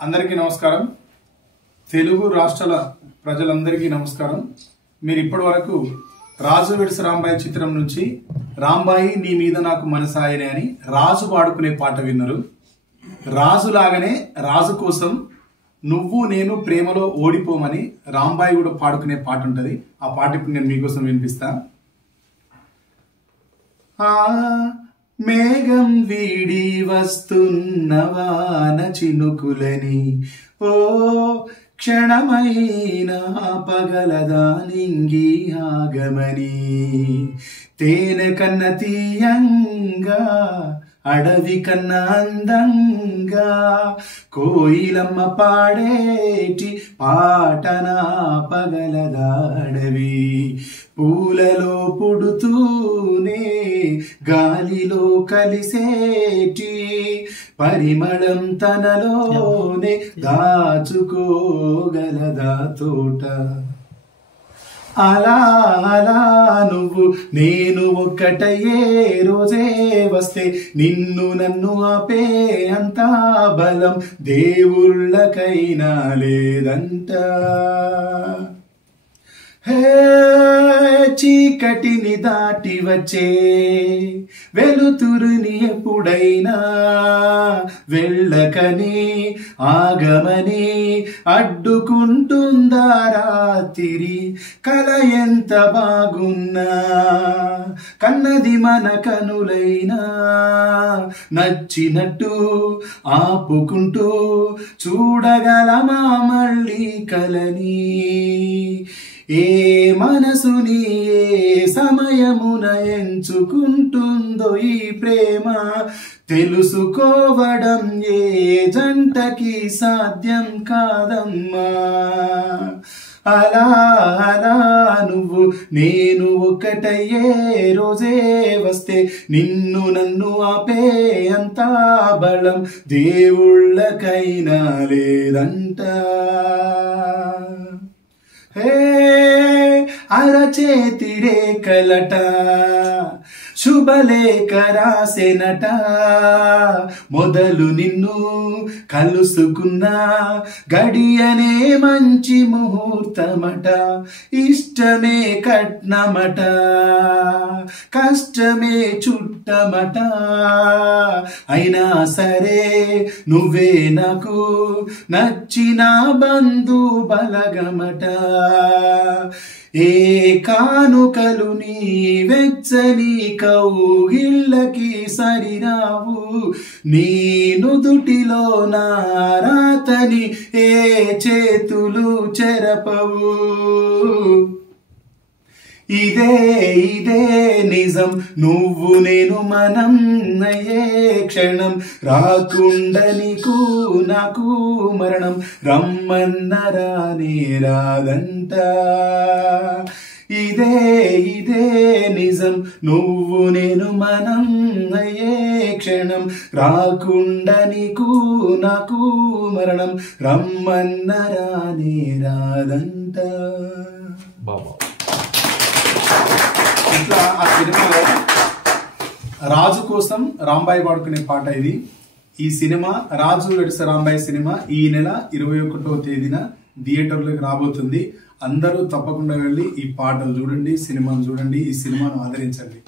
అందరికీ నమస్కారం. తెలుగు రాష్ట్రాల ప్రజలందరికీ నమస్కారం. మీరు ఇప్పటి వరకు రాజు వెడ్స్ రాంబాయి చిత్రం నుంచి రాంబాయి నీ మీద నాకు మనసాయనే అని రాజు పాడుకునే పాట విన్నారు. రాజులాగానే రాజు కోసం నువ్వు నేను ప్రేమలో ఓడిపోమని రాంబాయి కూడా పాడుకునే పాట ఉంటది. ఆ పాట ఇప్పుడు నేను మీకోసం వినిపిస్తా. మేఘం వీడి వస్తున్న వాన చినుకులని ఓ క్షణమైన పగలదా నింగి ఆగమని తేనె కన్న తీయంగా అడవి కన్నా అందంగా కోయిలమ్మ పాడేటి పాటనా పగలదా అడవి పూలలో పుడుతూనే గాలిలో కలిసేటి పరిమళం తనలోనే దాచుకోగలదా తోట. అలా అలా నువ్వు నేను ఒక్కటయ్యే రోజే వస్తే నిన్ను నన్ను ఆపే అంతా బలం దేవుళ్ళకైనా లేదంట. హే చీకటిని దాటి వచ్చే వెలుతురుని ఎప్పుడైనా వెళ్ళకని ఆగమని అడ్డుకుంటుందా రాత్రి కల ఎంత బాగున్నా కన్నది మన కనులైనా నచ్చినట్టు ఆపుకుంటూ చూడగలమా మళ్ళీ కలని. ఏ మనసుని ఏ సమయమున ఎంచుకుంటుందో ఈ ప్రేమ తెలుసుకోవడం ఏ జంటకి సాధ్యం కాదమ్మా. అలా అలా నువ్వు నేను ఒక్కటయ్యే రోజే వస్తే నిన్ను నన్ను ఆపే అంతా బలం దేవుళ్ళకైనా లేదంట. హే అరచేతి రేఖలట శుభలేఖ రాసెనట మొదలు నిన్ను కలుసుకున్న గడియనే మంచి ముహూర్తమట. ఇష్టమే కట్నమట కష్టమే చుట్టమట అయినా సరే నువ్వే నాకు నచ్చిన బంధు బలగమట. ఏ కానుకలు నీ వెచ్చని కౌగిళ్ళకి సరిరావు నీ నుదుటిలో నా రాతని ఏ చేతులు చెరపవు. ఇదే ఇదే నిజం నువ్వు నేను మనం అయ్యే క్షణం రాకుండా నీకు నాకు మరణం రమ్మన్నరానే రాదంట. ఇదే ఇదే నిజం నువ్వు నేను మనం అయ్యే క్షణం రాకుండా నీకు నాకు మరణం రమ్మన్నరానే రాదంట. ఇట్లా ఆ సినిమాలో రాజు కోసం రాంబాయి పాడుకునే పాట ఇది. ఈ సినిమా రాజు వెడ్స్ రాంబాయి సినిమా ఈ నెల 21వ తేదీన థియేటర్లోకి రాబోతుంది. అందరూ తప్పకుండా వెళ్ళి ఈ పాటలు చూడండి, సినిమాను చూడండి, ఈ సినిమాను ఆదరించండి.